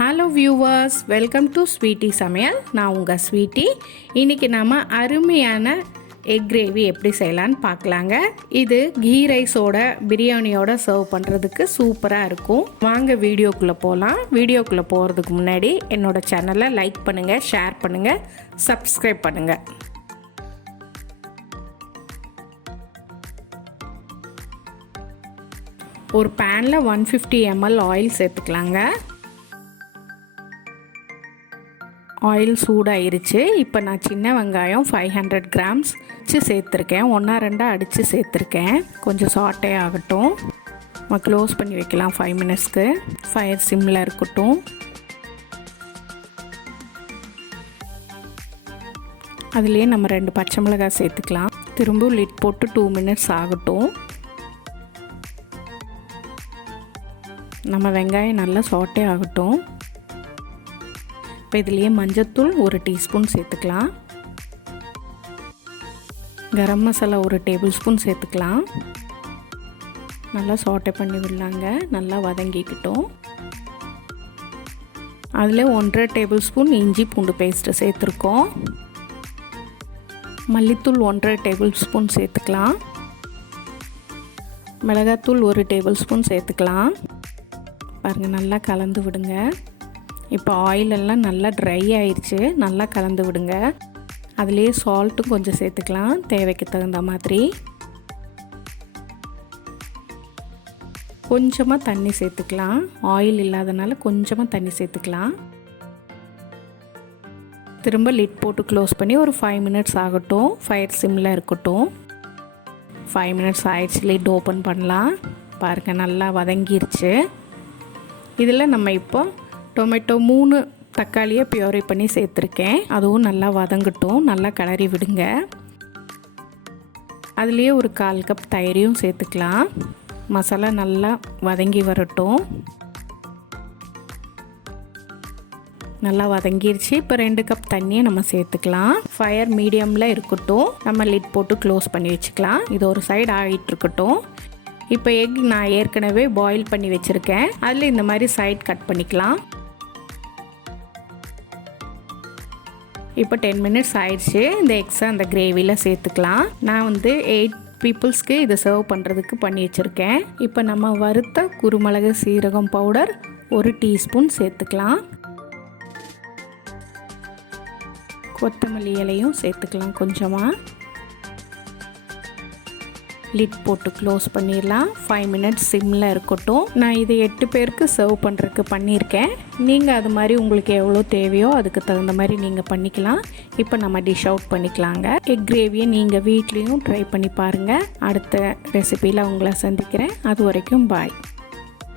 Hello viewers, welcome to Sweety சமையல். நான் உங்கள் ஸ்வீட்டி. இன்றைக்கி நாம் அருமையான எக் கிரேவி எப்படி செய்யலான்னு பார்க்கலாங்க. இது கீ ரைஸோட பிரியாணியோட சர்வ் பண்ணுறதுக்கு சூப்பராக இருக்கும். வாங்க வீடியோக்குள்ளே போகலாம். வீடியோக்குள்ளே போகிறதுக்கு முன்னாடி என்னோடய சேனலை லைக் பண்ணுங்கள், ஷேர் பண்ணுங்கள், சப்ஸ்கிரைப் பண்ணுங்கள். ஒரு பேனில் 150 ml ஆயில் சேர்த்துக்கலாங்க. ஆயில் சூடாயிருச்சு. இப்போ நான் சின்ன வெங்காயம் 500 grams சேர்த்துருக்கேன். 1-2 அடித்து சேர்த்துருக்கேன். கொஞ்சம் சாட்டே ஆகட்டும். நம்ம க்ளோஸ் பண்ணி வைக்கலாம் 5 minutesக்கு. ஃபயர் சிம்மில் இருக்கட்டும். அதுலேயே நம்ம 2 பச்சை மிளகாய் சேர்த்துக்கலாம். திரும்ப லிட் போட்டு 2 minutes ஆகட்டும். நம்ம வெங்காயம் நல்லா சாட்டே ஆகட்டும். இப்போ இதுலேயே மஞ்சத்தூள் 1 டீஸ்பூன் சேர்த்துக்கலாம். கரம் மசாலா 1 டேபிள்ஸ்பூன் சேர்த்துக்கலாம். நல்லா சாட்டே பண்ணி விடலாங்க. நல்லா வதங்கிக்கிட்டோம். அதில் 1.5 டேபிள்ஸ்பூன் இஞ்சி பூண்டு பேஸ்ட்டு சேர்த்துருக்கோம். மல்லித்தூள் 1.5 டேபிள்ஸ்பூன் சேர்த்துக்கலாம். மிளகாத்தூள் 1 டேபிள்ஸ்பூன் சேர்த்துக்கலாம். பாருங்கள், நல்லா கலந்து விடுங்க. இப்போ ஆயிலெல்லாம் நல்லா ட்ரை ஆயிடுச்சு. நல்லா கலந்து விடுங்க. அதுலேயே சால்ட்டும் கொஞ்சம் சேர்த்துக்கலாம், தேவைக்கு தகுந்த மாதிரி. கொஞ்சமாக தண்ணி சேர்த்துக்கலாம். ஆயில் இல்லாதனால கொஞ்சமாக தண்ணி சேர்த்துக்கலாம். திரும்ப லிட் போட்டு க்ளோஸ் பண்ணி ஒரு 5 minutes ஆகட்டும். ஃபயர் சிம்மில் இருக்கட்டும். 5 minutes ஆயிடுச்சு. லிட் ஓப்பன் பண்ணலாம். பாருங்கள், நல்லா வதங்கிருச்சு. இதில் நம்ம இப்போ டொமேட்டோ 3 தக்காளியை பியூரி பண்ணி சேர்த்துருக்கேன். அதுவும் நல்லா வதங்கட்டும். நல்லா கிளறி விடுங்க. அதுலேயே ஒரு 1/4 கப் தயிரையும் சேர்த்துக்கலாம். மசாலா நல்லா வதங்கி வரட்டும். நல்லா வதங்கிருச்சு. இப்போ 2 கப் தண்ணியை நம்ம சேர்த்துக்கலாம். ஃபயர் மீடியமில் இருக்கட்டும். நம்ம லிட் போட்டு க்ளோஸ் பண்ணி வச்சுக்கலாம். இது ஒரு சைடு ஆகிட்டு இருக்கட்டும். இப்போ எக் நான் ஏற்கனவே பாயில் பண்ணி வச்சுருக்கேன். அதில் இந்த மாதிரி சைட் கட் பண்ணிக்கலாம். இப்போ 10 minutes ஆயிடுச்சு. இந்த எக்ஸை அந்த கிரேவியில் சேர்த்துக்கலாம். நான் 8 பீப்புள்ஸ்க்கு இதை சர்வ் பண்ணுறதுக்கு பண்ணி வச்சுருக்கேன். இப்போ நம்ம வறுத்த குருமிளகு சீரகம் பவுடர் 1 டீஸ்பூன் சேர்த்துக்கலாம். கொத்தமல்லி இலையும் சேர்த்துக்கலாம் கொஞ்சமாக. லிட் போட்டு க்ளோஸ் பண்ணிடலாம். 5 minutes சிம்மில் இருக்கட்டும். நான் இது 8 பேருக்கு சர்வ் பண்ணுறதுக்கு பண்ணியிருக்கேன். நீங்கள் அது மாதிரி உங்களுக்கு எவ்வளோ தேவையோ அதுக்கு தகுந்த மாதிரி நீங்கள் பண்ணிக்கலாம். இப்போ நம்ம டிஷ் அவுட் பண்ணிக்கலாங்க. எக் கிரேவியை நீங்கள் வீட்லேயும் ட்ரை பண்ணி பாருங்கள். அடுத்த ரெசிபியில் உங்களை சந்திக்கிறேன். அது வரைக்கும் பாய்.